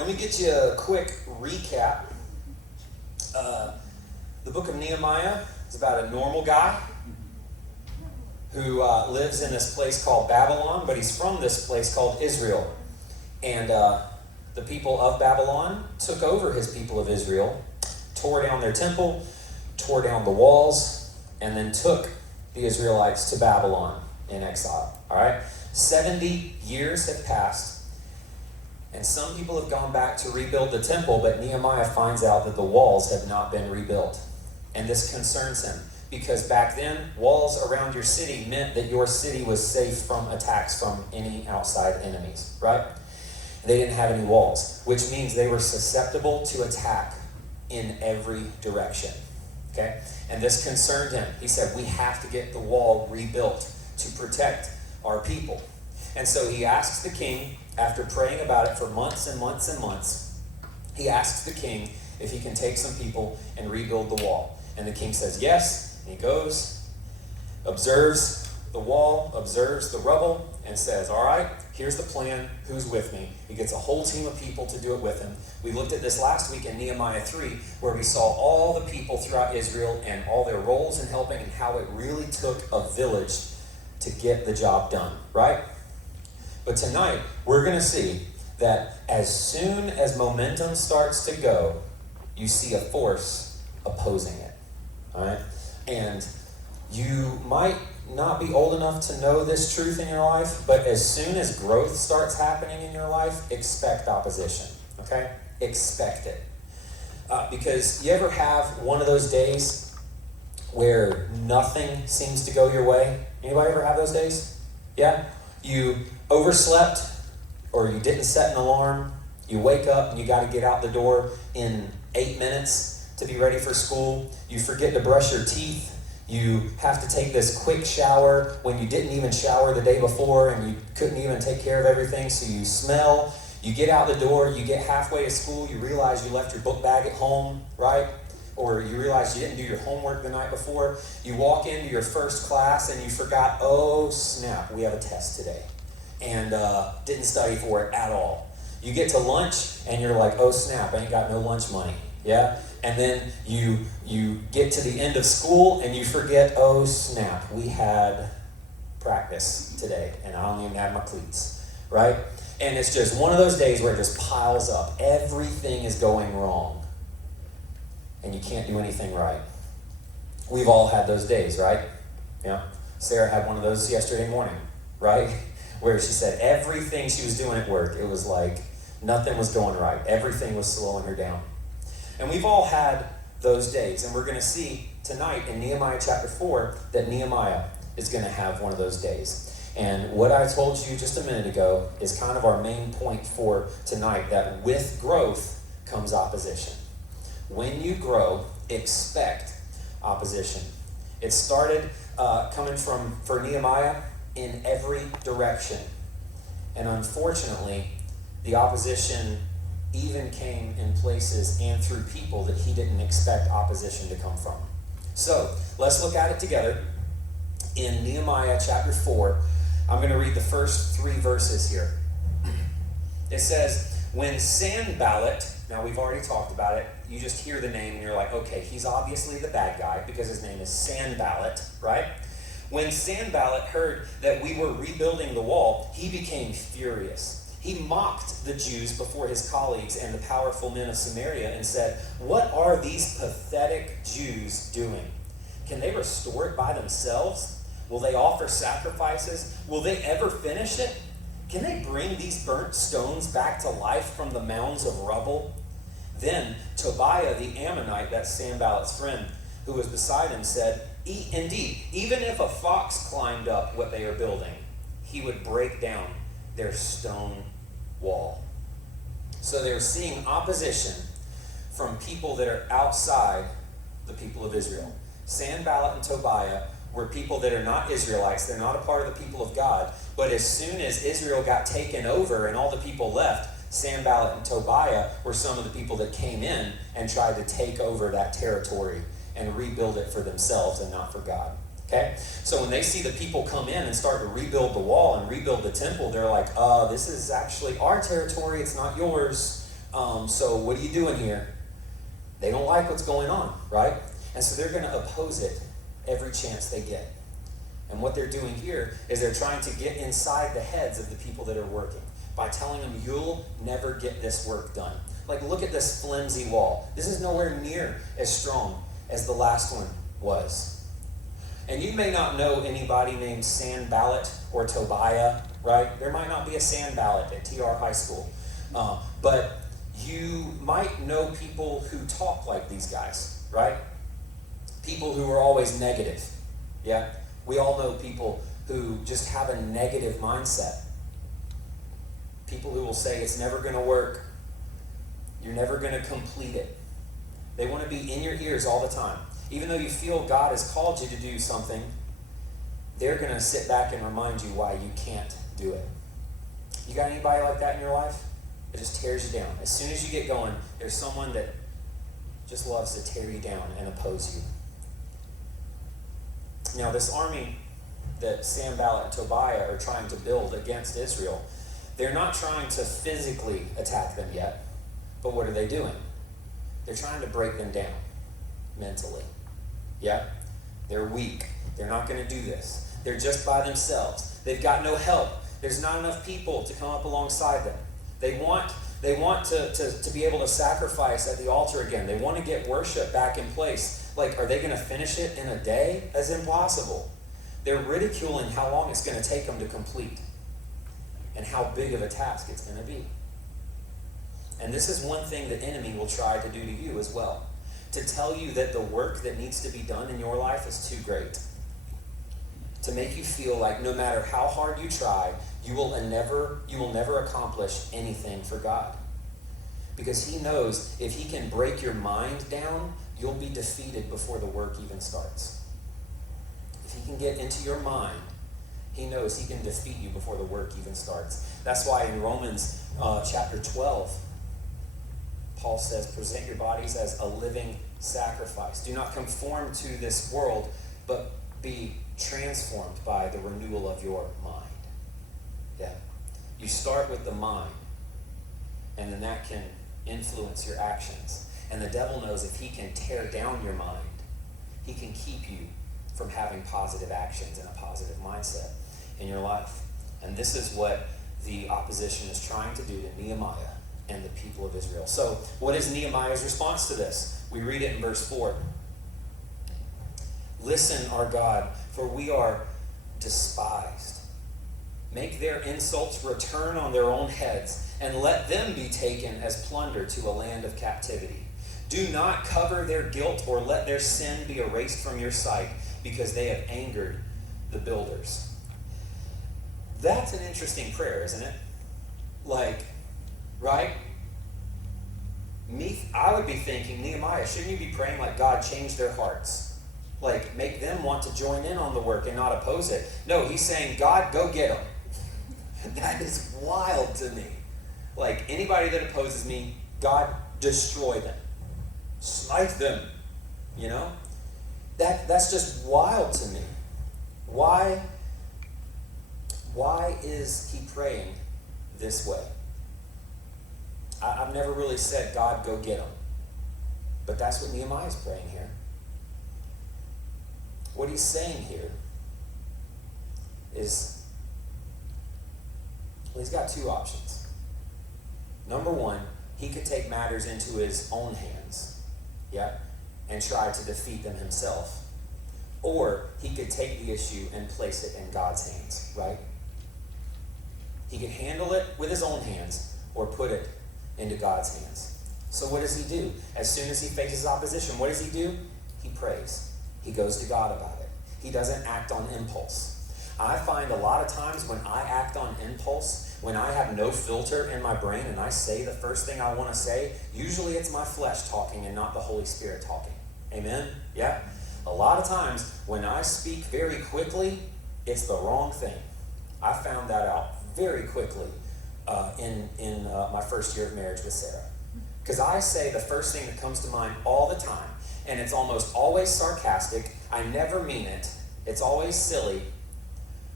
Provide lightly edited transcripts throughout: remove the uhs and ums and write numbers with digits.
let me get you a quick recap. The book of Nehemiah is about a normal guy who lives in this place called Babylon, but he's from this place called Israel. And the people of Babylon took over his people of Israel, tore down their temple, tore down the walls, and then took the Israelites to Babylon in exile. All right? 70 years have passed, and some people have gone back to rebuild the temple, but Nehemiah finds out that the walls have not been rebuilt. And this concerns him, because back then, walls around your city meant that your city was safe from attacks from any outside enemies, right? They didn't have any walls, which means they were susceptible to attack in every direction, okay? And this concerned him. He said, we have to get the wall rebuilt to protect our people. And so he asks the king, after praying about it for months and months and months, he asks the king if he can take some people and rebuild the wall. And the king says yes, and he goes, observes the wall, observes the rubble, and says, all right, here's the plan, who's with me? He gets a whole team of people to do it with him. We looked at this last week in Nehemiah 3, where we saw all the people throughout Israel and all their roles in helping and how it really took a village to get the job done, right? But tonight, we're going to see that as soon as momentum starts to go, you see a force opposing it, all right? And you might not be old enough to know this truth in your life, but as soon as growth starts happening in your life, expect opposition, okay? Expect it. Because you ever have one of those days where nothing seems to go your way? Anybody ever have those days? Yeah? You overslept, or you didn't set an alarm, you wake up and you got to get out the door in 8 minutes to be ready for school, you forget to brush your teeth, you have to take this quick shower when you didn't even shower the day before and you couldn't even take care of everything, so you smell. You get out the door, you get halfway to school, you realize you left your book bag at home, right? Or you realize you didn't do your homework the night before. You walk into your first class and you forgot, oh snap, we have a test today. And didn't study for it at all. You get to lunch and you're like, oh snap, I ain't got no lunch money. Yeah? And then you get to the end of school and you forget, oh snap, we had practice today and I don't even have my cleats, right? And it's just one of those days where it just piles up. Everything is going wrong and you can't do anything right. We've all had those days, right? Yeah. Sarah had one of those yesterday morning, right? Where she said everything she was doing at work, it was like nothing was going right. Everything was slowing her down. And we've all had those days. And we're going to see tonight in Nehemiah chapter 4 that Nehemiah is going to have one of those days. And what I told you just a minute ago is kind of our main point for tonight, that with growth comes opposition. When you grow, expect opposition. It started coming for Nehemiah in every direction. And unfortunately, the opposition even came in places and through people that he didn't expect opposition to come from. So, let's look at it together. In Nehemiah chapter 4, I'm going to read the first 3 verses here. It says, when Sanballat, now we've already talked about it, you just hear the name and you're like, okay, he's obviously the bad guy because his name is Sanballat, right? When Sanballat heard that we were rebuilding the wall, he became furious. He mocked the Jews before his colleagues and the powerful men of Samaria and said, what are these pathetic Jews doing? Can they restore it by themselves? Will they offer sacrifices? Will they ever finish it? Can they bring these burnt stones back to life from the mounds of rubble? Then Tobiah the Ammonite, that's Sanballat's friend, who was beside him, said, indeed, even if a fox climbed up what they are building, he would break down their stone wall. So they're seeing opposition from people that are outside the people of Israel. Sanballat and Tobiah were people that are not Israelites. They're not a part of the people of God. But as soon as Israel got taken over and all the people left, Sanballat and Tobiah were some of the people that came in and tried to take over that territory and rebuild it for themselves and not for God. Okay? So when they see the people come in and start to rebuild the wall and rebuild the temple, they're like, this is actually our territory, it's not yours. So what are you doing here? They don't like what's going on, right? And so they're going to oppose it every chance they get. And what they're doing here is they're trying to get inside the heads of the people that are working by telling them, you'll never get this work done. Like, look at this flimsy wall. This is nowhere near as strong as the last one was. And you may not know anybody named Sanballat or Tobiah, right? There might not be a Sanballat at TR High School. But you might know people who talk like these guys, right? People who are always negative, yeah? We all know people who just have a negative mindset. People who will say, it's never going to work. You're never going to complete it. They want to be in your ears all the time. Even though you feel God has called you to do something, they're going to sit back and remind you why you can't do it. You got anybody like that in your life? It just tears you down. As soon as you get going, there's someone that just loves to tear you down and oppose you. Now, this army that Sanballat and Tobiah are trying to build against Israel, they're not trying to physically attack them yet, but what are they doing? They're trying to break them down mentally. Yeah? They're weak. They're not going to do this. They're just by themselves. They've got no help. There's not enough people to come up alongside them. They want to be able to sacrifice at the altar again. They want to get worship back in place. Like, are they going to finish it in a day? That's impossible. They're ridiculing how long it's going to take them to complete and how big of a task it's going to be. And this is one thing the enemy will try to do to you as well. To tell you that the work that needs to be done in your life is too great. To make you feel like no matter how hard you try, you will never accomplish anything for God. Because he knows if he can break your mind down, you'll be defeated before the work even starts. If he can get into your mind, he knows he can defeat you before the work even starts. That's why in Romans chapter 12, Paul says, present your bodies as a living sacrifice. Do not conform to this world, but be transformed by the renewal of your mind. Yeah. You start with the mind, and then that can influence your actions. And the devil knows if he can tear down your mind, he can keep you from having positive actions and a positive mindset in your life. And this is what the opposition is trying to do to Nehemiah and the people of Israel. So, what is Nehemiah's response to this? We read it in verse 4. Listen, our God, for we are despised. Make their insults return on their own heads, and let them be taken as plunder to a land of captivity. Do not cover their guilt or let their sin be erased from your sight, because they have angered the builders. That's an interesting prayer, isn't it? Like, right? I would be thinking, Nehemiah, shouldn't you be praying like, God, change their hearts? Like, make them want to join in on the work and not oppose it. No, he's saying, God, go get them. That is wild to me. Like, anybody that opposes me, God, destroy them. Smite them. You know? That's just wild to me. Why is he praying this way? I've never really said, God, go get them. But that's what Nehemiah's praying here. What he's saying here is, well, he's got two options. Number one, he could take matters into his own hands, yeah, and try to defeat them himself. Or he could take the issue and place it in God's hands, right? He could handle it with his own hands or put it into God's hands. So what does he do? As soon as he faces opposition, what does he do? He prays. He goes to God about it. He doesn't act on impulse. I find a lot of times when I act on impulse, when I have no filter in my brain and I say the first thing I want to say, usually it's my flesh talking and not the Holy Spirit talking. Amen? Yeah? A lot of times when I speak very quickly, it's the wrong thing. I found that out very quickly in my first year of marriage with Sarah. Because I say the first thing that comes to mind all the time, and it's almost always sarcastic. I never mean it. It's always silly,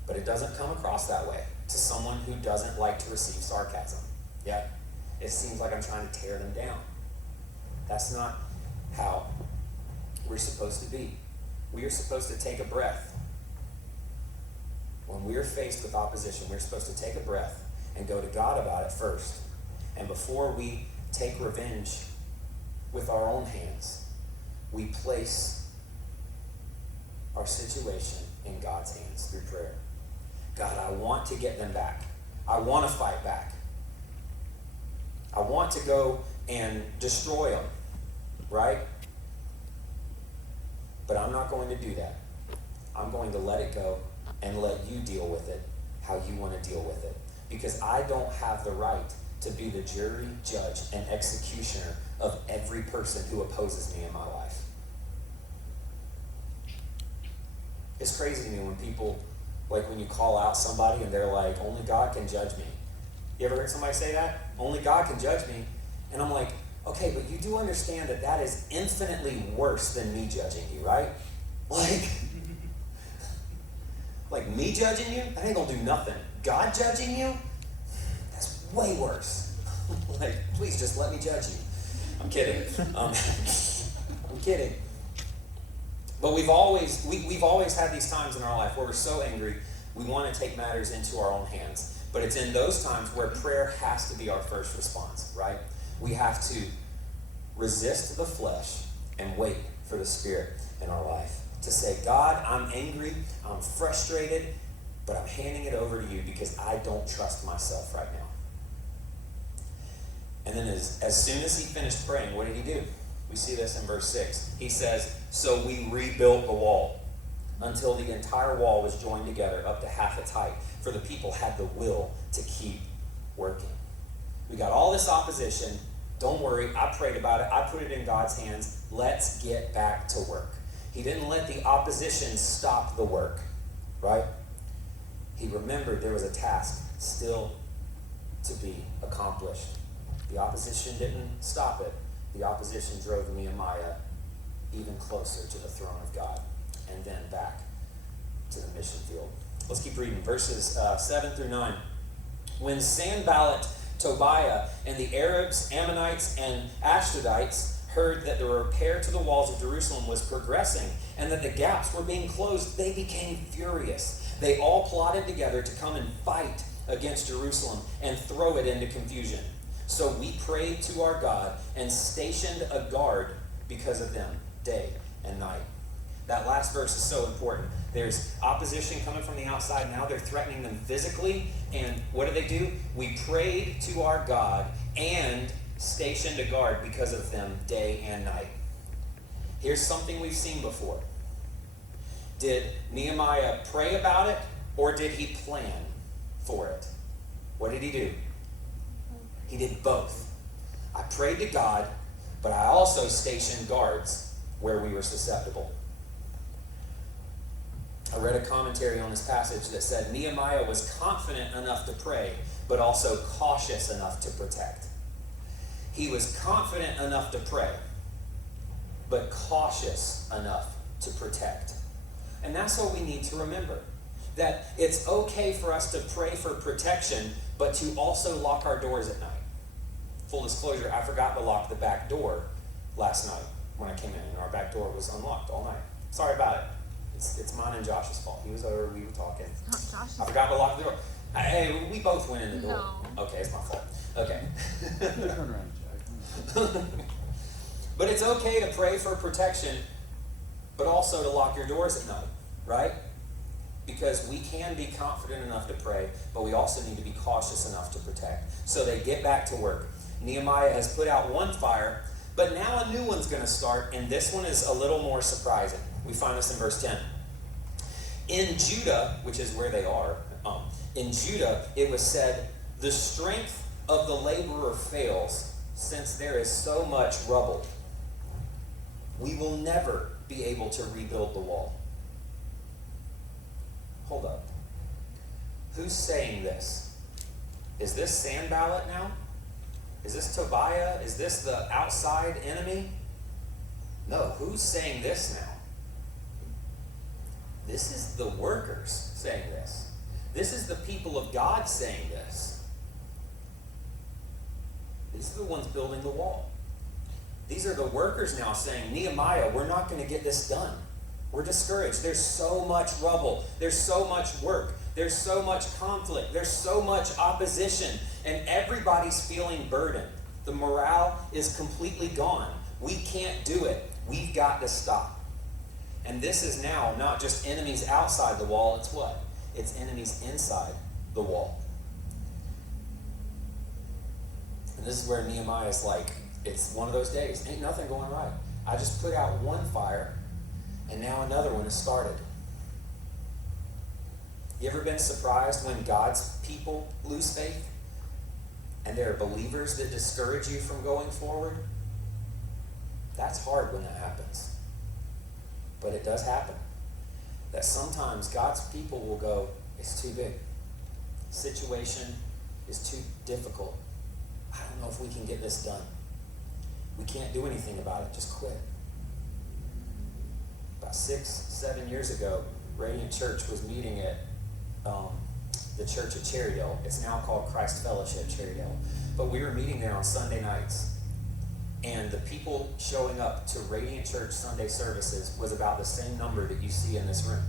but it doesn't come across that way to someone who doesn't like to receive sarcasm. Yeah? it seems like I'm trying to tear them down. That's not how we're supposed to be. We are supposed to take a breath. When we're faced with opposition, we're supposed to take a breath and go to God about it first. And before we take revenge with our own hands, we place our situation in God's hands through prayer. God, I want to get them back. I want to fight back. I want to go and destroy them, right? But I'm not going to do that. I'm going to let it go and let you deal with it how you want to deal with it. Because I don't have the right to be the jury, judge, and executioner of every person who opposes me in my life. It's crazy to me when people, like when you call out somebody and they're like, only God can judge me. You ever heard somebody say that? Only God can judge me. And I'm like, okay, but you do understand that that is infinitely worse than me judging you, right? Like me judging you, that ain't gonna do nothing. God judging you, that's way worse. Like, please just let me judge you. I'm kidding. I'm kidding. But we've always had these times in our life where we're so angry, we want to take matters into our own hands. But it's in those times where prayer has to be our first response, right? We have to resist the flesh and wait for the Spirit in our life. To say, God, I'm angry, I'm frustrated, but I'm handing it over to you because I don't trust myself right now. And then as soon as he finished praying, what did he do? We see this in verse 6. He says, so we rebuilt the wall until the entire wall was joined together up to half its height, for the people had the will to keep working. We got all this opposition. Don't worry, I prayed about it. I put it in God's hands. Let's get back to work. He didn't let the opposition stop the work, right? He remembered there was a task still to be accomplished. The opposition didn't stop it. The opposition drove Nehemiah even closer to the throne of God and then back to the mission field. Let's keep reading verses 7 through 9. When Sanballat, Tobiah, and the Arabs, Ammonites, and Ashdodites heard that the repair to the walls of Jerusalem was progressing and that the gaps were being closed, they became furious. They all plotted together to come and fight against Jerusalem and throw it into confusion. So we prayed to our God and stationed a guard because of them, day and night. That last verse is so important. There's opposition coming from the outside. Now they're threatening them physically. And what do? We prayed to our God and stationed a guard because of them day and night. Here's something we've seen before. Did Nehemiah pray about it, or did he plan for it? What did he do? He did both. I prayed to God, but I also stationed guards where we were susceptible. I read a commentary on this passage that said Nehemiah was confident enough to pray, but also cautious enough to protect. He was confident enough to pray, but cautious enough to protect. And that's what we need to remember. That it's okay for us to pray for protection, but to also lock our doors at night. Full disclosure, I forgot to lock the back door last night when I came in, and our back door was unlocked all night. Sorry about it. It's mine and Josh's fault. He was over, we were talking. It's not Josh's I forgot to lock the door. Hey, we both went in the door. No. Okay, it's my fault. Okay. Turn around, Jack. But it's okay to pray for protection, but also to lock your doors at night, right? Because we can be confident enough to pray, but we also need to be cautious enough to protect. So they get back to work. Nehemiah has put out one fire, but now a new one's going to start, and this one is a little more surprising. We find this in verse 10. In Judah, which is where they are, in Judah, it was said, the strength of the laborer fails, since there is so much rubble. We will never be able to rebuild the wall. Hold up. Who's saying this? Is this Sanballat now? Is this Tobiah? Is this the outside enemy? No, who's saying this now? This is the workers saying this. This is the people of God saying this. These are the ones building the wall. These are the workers now saying, Nehemiah, we're not going to get this done. We're discouraged. There's so much rubble. There's so much work. There's so much conflict. There's so much opposition. And everybody's feeling burdened. The morale is completely gone. We can't do it. We've got to stop. And this is now not just enemies outside the wall. It's what? It's enemies inside the wall. And this is where Nehemiah is like, it's one of those days. Ain't nothing going right. I just put out one fire, and now another one has started. You ever been surprised when God's people lose faith? And there are believers that discourage you from going forward? That's hard when that happens. But it does happen. That sometimes God's people will go, it's too big. Situation is too difficult. I don't know if we can get this done. We can't do anything about it. Just quit. About 6-7 years ago, Radiant Church was meeting at the church at Cherrydale. It's now called Christ Fellowship Cherrydale. But we were meeting there on Sunday nights. And the people showing up to Radiant Church Sunday services was about the same number that you see in this room.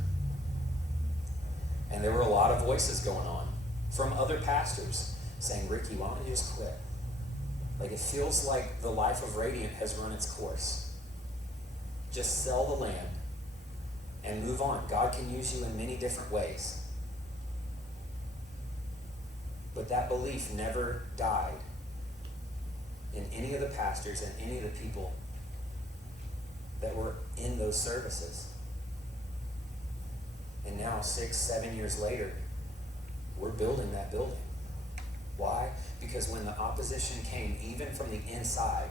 And there were a lot of voices going on from other pastors saying, Ricky, why don't you just quit? Like, it feels like the life of Radiant has run its course. Just sell the land and move on. God can use you in many different ways. But that belief never died in any of the pastors and any of the people that were in those services. And now, 6-7 years later, we're building that building. Why? Because when the opposition came, even from the inside,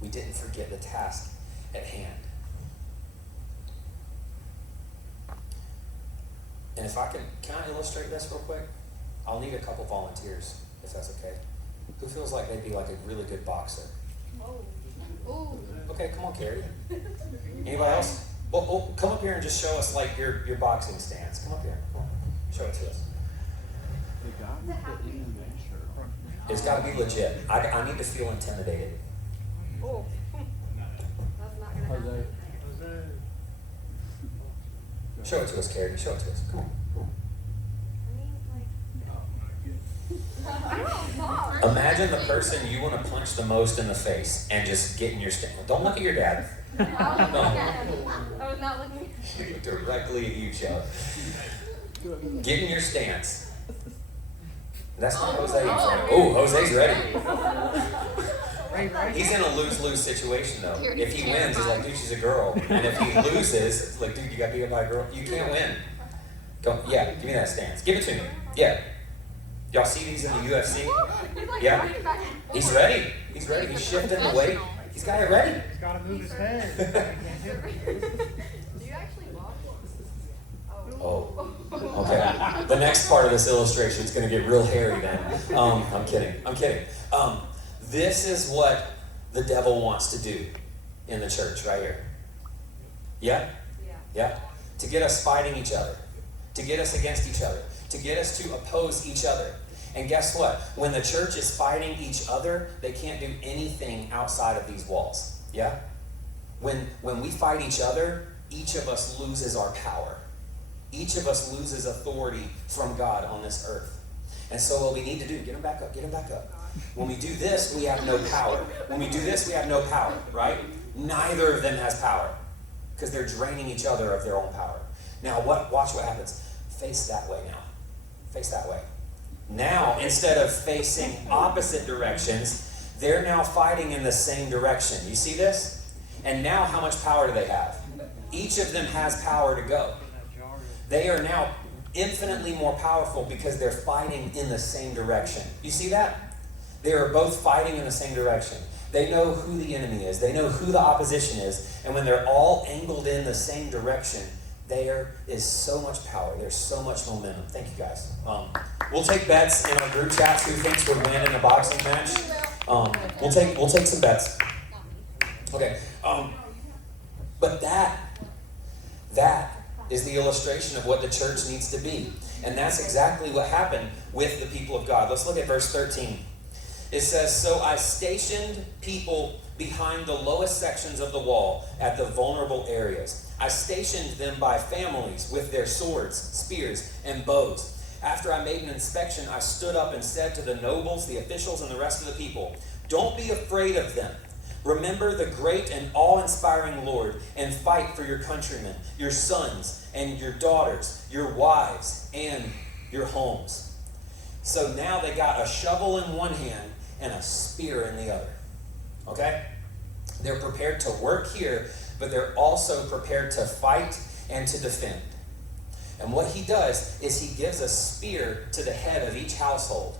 we didn't forget the task at hand. And if I can I illustrate this real quick? I'll need a couple volunteers, if that's okay. Who feels like they'd be like a really good boxer? Oh. Okay, come on, Carrie. Anybody else? Well, come up here and just show us like your boxing stance. Come up here. Come on. Show it to us. The guy put in the shirt. It's got to be legit. I need to feel intimidated. Oh. That's not gonna Jose. happen. Show it to us, Carrie. Show it to us. Come on. Imagine the person you want to punch the most in the face and just get in your stance. Don't look at your dad. I was not looking. Look directly at you, Chuck. Get in your stance. That's not Jose in front of. Oh, Jose's ready. He's in a lose-lose situation, though. If he wins, he's like, dude, she's a girl. And if he loses, it's like, dude, you got beat up by a girl. You can't win. Go, yeah, give me that stance. Give it to me. Yeah. Y'all see these in the UFC? Yeah. He's ready. He's ready. He's shifting the weight. He's got it ready. He's got to move his head. Do you actually walk? Oh. Okay. The next part of this illustration is going to get real hairy then. I'm kidding. This is what the devil wants to do in the church right here. Yeah? Yeah? To get us fighting each other. To get us against each other. To get us to oppose each other. And guess what? When the church is fighting each other, they can't do anything outside of these walls. Yeah? When we fight each other, each of us loses our power. Each of us loses authority from God on this earth. And so what we need to do, get them back up. When we do this, we have no power. When we do this, we have no power, right? Neither of them has power because they're draining each other of their own power. Now, watch what happens. Face that way now. Face that way. Now, instead of facing opposite directions, they're now fighting in the same direction. You see this? And now how much power do they have? Each of them has power to go. They are now infinitely more powerful because they're fighting in the same direction. You see that? They are both fighting in the same direction. They know who the enemy is. They know who the opposition is. And when they're all angled in the same direction, there is so much power. There's so much momentum. Thank you, guys. We'll take bets in our group chats. Who thinks we'll win in a boxing match? We'll take some bets. Okay. But that is the illustration of what the church needs to be. And that's exactly what happened with the people of God. Let's look at verse 13. It says, so I stationed people behind the lowest sections of the wall at the vulnerable areas. I stationed them by families with their swords, spears, and bows. After I made an inspection, I stood up and said to the nobles, the officials, and the rest of the people, don't be afraid of them. Remember the great and awe-inspiring Lord and fight for your countrymen, your sons and your daughters, your wives, and your homes. So now they got a shovel in one hand and a spear in the other. Okay? They're prepared to work here, but they're also prepared to fight and to defend. And what he does is he gives a spear to the head of each household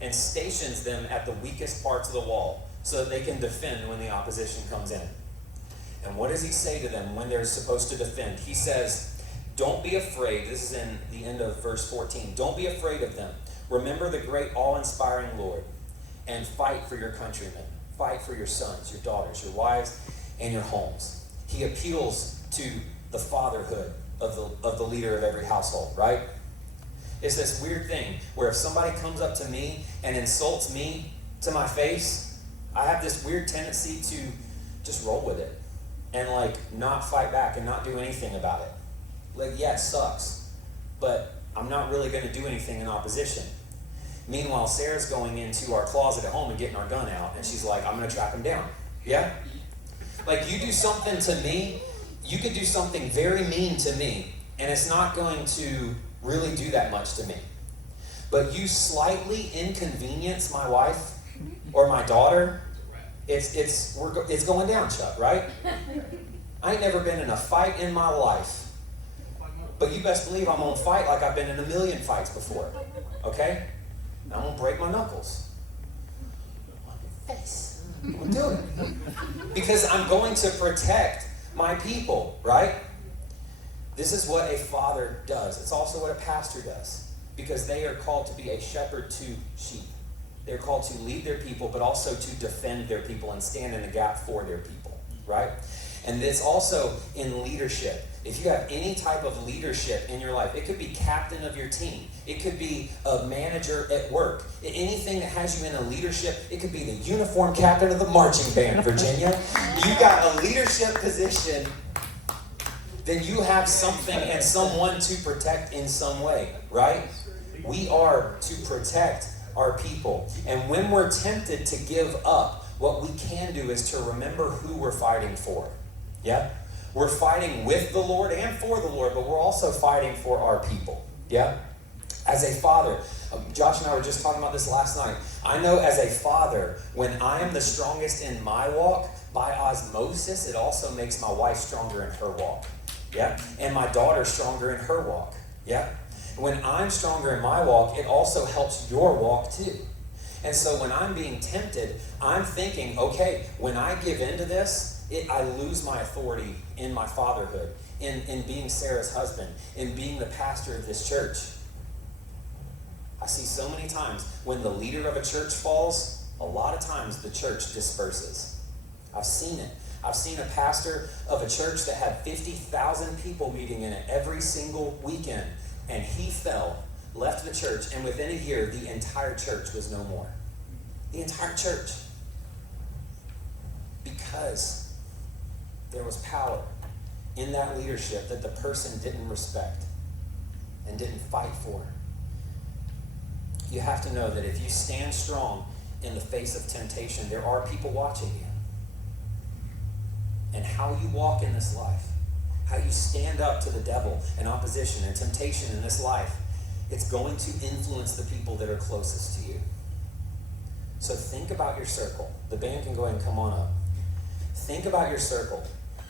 and stations them at the weakest parts of the wall so that they can defend when the opposition comes in. And what does he say to them when they're supposed to defend? He says, don't be afraid. This is in the end of verse 14. Don't be afraid of them. Remember the great awe-inspiring Lord and fight for your countrymen. Fight for your sons, your daughters, your wives, and your homes. He appeals to the fatherhood of the leader of every household, right? It's this weird thing where if somebody comes up to me and insults me to my face, I have this weird tendency to just roll with it and like not fight back and not do anything about it. Like, yeah, it sucks, but I'm not really going to do anything in opposition. Meanwhile, Sarah's going into our closet at home and getting our gun out, and she's like, I'm going to track him down. Yeah? Like, you do something to me, you could do something very mean to me, and it's not going to really do that much to me. But you slightly inconvenience my wife or my daughter, it's going down, Chuck, right? I ain't never been in a fight in my life. But you best believe I'm gonna fight like I've been in a million fights before. Okay? And I'm gonna break my knuckles. On your face. I'm gonna do it. Because I'm going to protect my people, right? This is what a father does. It's also what a pastor does. Because they are called to be a shepherd to sheep. They're called to lead their people, but also to defend their people and stand in the gap for their people, right? And it's also in leadership. If you have any type of leadership in your life, it could be captain of your team. It could be a manager at work. Anything that has you in a leadership, it could be the uniform captain of the marching band, Virginia. You got a leadership position, then you have something and someone to protect in some way, right? We are to protect our people. And when we're tempted to give up, what we can do is to remember who we're fighting for. Yeah? We're fighting with the Lord and for the Lord, but we're also fighting for our people. Yeah? As a father, Josh and I were just talking about this last night. I know as a father, when I am the strongest in my walk, by osmosis, it also makes my wife stronger in her walk. Yeah? And my daughter stronger in her walk. Yeah? When I'm stronger in my walk, it also helps your walk too. And so when I'm being tempted, I'm thinking, okay, when I give into this, I lose my authority in my fatherhood, in being Sarah's husband, in being the pastor of this church. I see so many times when the leader of a church falls, a lot of times the church disperses. I've seen it. I've seen a pastor of a church that had 50,000 people meeting in it every single weekend, and he fell, left the church, and within a year, the entire church was no more. The entire church. Because there was power in that leadership that the person didn't respect and didn't fight for. You have to know that if you stand strong in the face of temptation, there are people watching you. And how you walk in this life, how you stand up to the devil and opposition and temptation in this life, it's going to influence the people that are closest to you. So think about your circle. The band can go ahead and come on up. Think about your circle.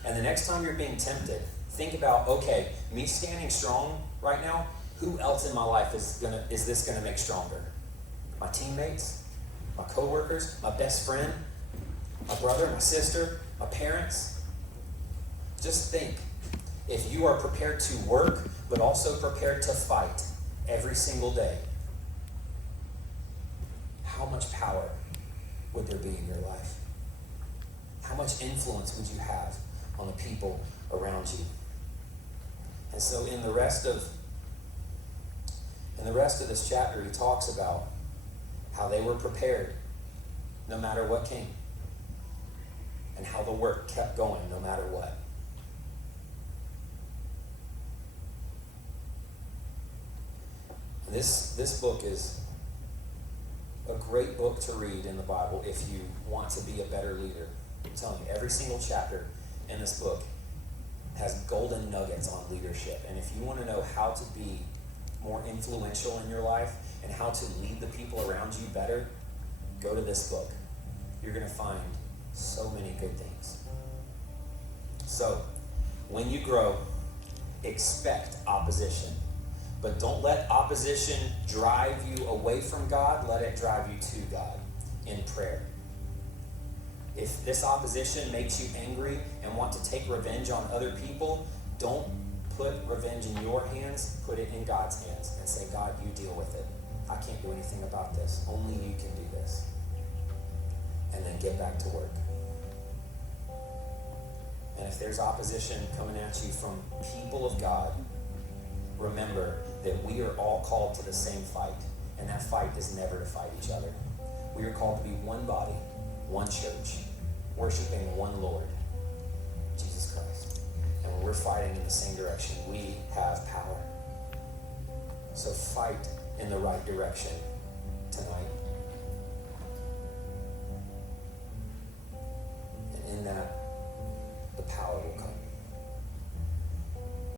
And the next time you're being tempted, think about, okay, me standing strong right now, who else in my life is this gonna make stronger? My teammates, my coworkers, my best friend, my brother, my sister, my parents. Just think, if you are prepared to work, but also prepared to fight every single day, how much power would there be in your life? How much influence would you have on the people around you? And so in the rest of this chapter, he talks about how they were prepared no matter what came, and how the work kept going no matter what. This book is a great book to read in the Bible if you want to be a better leader. I'm telling you, every single chapter in this book has golden nuggets on leadership. And if you want to know how to be more influential in your life and how to lead the people around you better, go to this book. You're going to find so many good things. So, when you grow, expect opposition. But don't let opposition drive you away from God. Let it drive you to God in prayer. If this opposition makes you angry and want to take revenge on other people, don't put revenge in your hands. Put it in God's hands and say, God, you deal with it. I can't do anything about this. Only you can do this. And then get back to work. And if there's opposition coming at you from people of God, remember that we are all called to the same fight. And that fight is never to fight each other. We are called to be one body, one church, worshiping one Lord, Jesus Christ. And when we're fighting in the same direction, we have power. So fight in the right direction